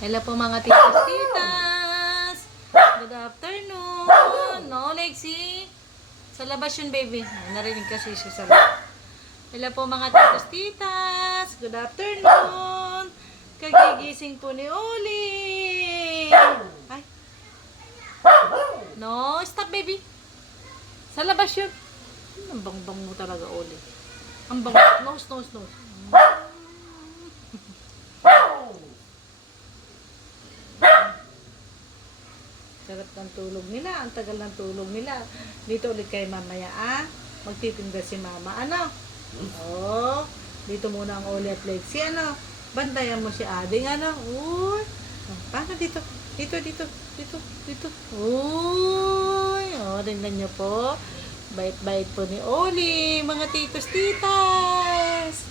Hello po mga titos, titas. Good afternoon. No, Lexi. Sa labas yun, baby. Narinig kasi siya sa labas. Hello po mga titos, titas. Good afternoon. Kagigising po ni Oli. Ay. No, stop, baby. Sa labas yun. Ang bang-bang mo talaga, Oli. Ang bang. Nose, nose, nose. Sarap ng tulog nila. Ang tagal ng tulog nila. Dito ulit kay mamaya, ah. Magtitinda si mama. Ano? Oh. Dito muna ang Oli at Lexi. Ano? Bantayan mo si Ading. Ano? Uy. Paano dito? Dito, dito. Dito, dito. Uy. Oh, tingnan niyo po. Bait-bait po ni Oli. Mga titos, titas.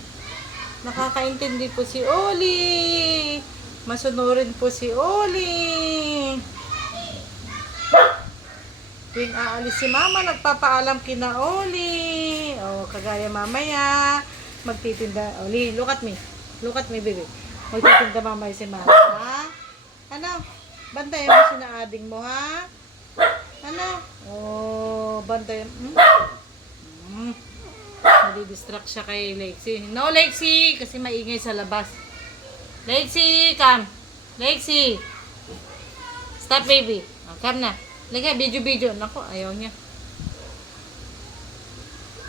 Nakakaintindi po si Oli. Masunurin po si Oli. Tuwing aalis si mama, nagpapaalam kina Oli. O, kagaya mamaya, magtitinda. Oli, look at me. Look at me, baby. Magtitinda mamaya si mama, ha? Ano? Bantayan mo sinaading mo, ha? Ano? O, bantayan. Nadidistract siya kay Lexi. No, Lexi! Kasi maingay sa labas. Lexi, come. Lexi. Stop, baby. O, come na. Lagay, video. Naku, ayaw niya.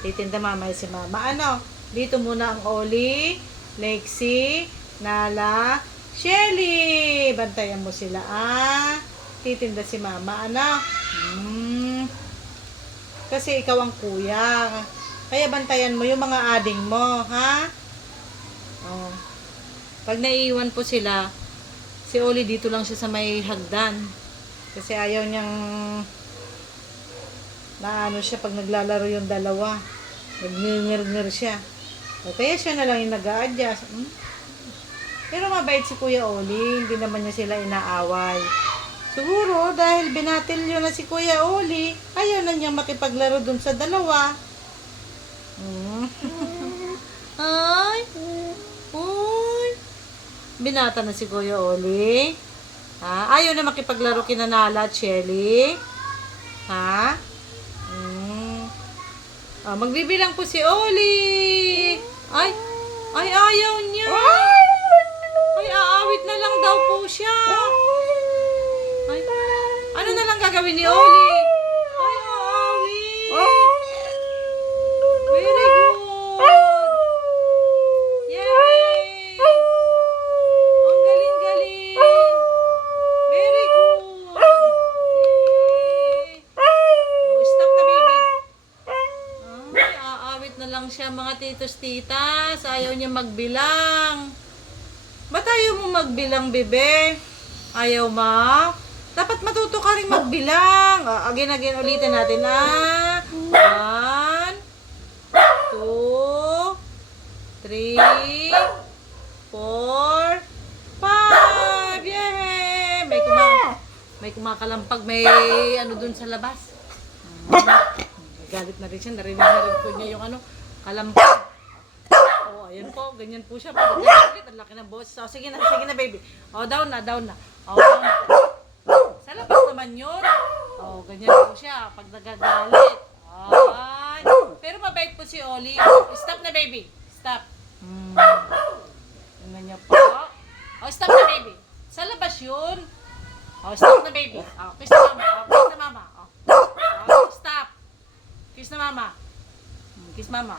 Titinda mamaya si mama. Ano? Dito muna ang Oli, Lexi, Nala, Shelly. Bantayan mo sila, ah. Titinda si mama. Ano? Kasi ikaw ang kuya. Kaya bantayan mo yung mga ading mo, ha? Oh. Pag naiiwan po sila, si Oli dito lang siya sa may hagdan. Kasi ayaw niyang naano siya pag naglalaro yung dalawa. Nagngingir-ngir siya. O kaya siya na lang yung nag-a-adjust. Pero mabait si Kuya Oli. Hindi naman niya sila inaaway. Siguro dahil binatilyo na si Kuya Oli, ayaw na niyang makipaglaro dun sa dalawa. Ay! Uy! Binata na si Kuya Oli. Ha? Ayaw na makipaglaro kina Nala at Shelly. Ha? Magbibilang po si Oli. Ay! Ay, ayaw niya. Ay, aawit na lang daw po siya. Ay, ano na lang gagawin ni Oli? Ay, aawit. Very good. Yay! Ang galing-galing. Very good. Yay! Oh, stop na, baby. Ay, aawit na lang siya, mga titos, titas. Ayaw niya magbilang. Ba't ayaw mo magbilang, bebe? Ayaw ma? Dapat matuto ka rin magbilang. Again, ulitin natin, ah. 1, 2, 3, 4, 5. Yay! May kumakalampag. May ano dun sa labas. Galit na rin siya. Narinig na rin po niya yung ano, kalampag. Oh, ayan po. Ganyan po siya. Ang laki ng boss. So, sige na, baby. Oh, down na. Oh, down na. Sa labas naman yun. Oh, ganyan po siya. Pag nagagalit. Ay. Pero mabait po si Oli. Stop na, baby. Stop. Tingnan niya po. Oh, stop na, baby. Sa labas yun. Oh, stop na, baby. Oh, kiss na mama. Oh, kiss na mama. Oh, stop. Kiss na mama. Kiss mama.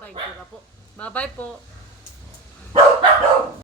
Bye po. Bye po.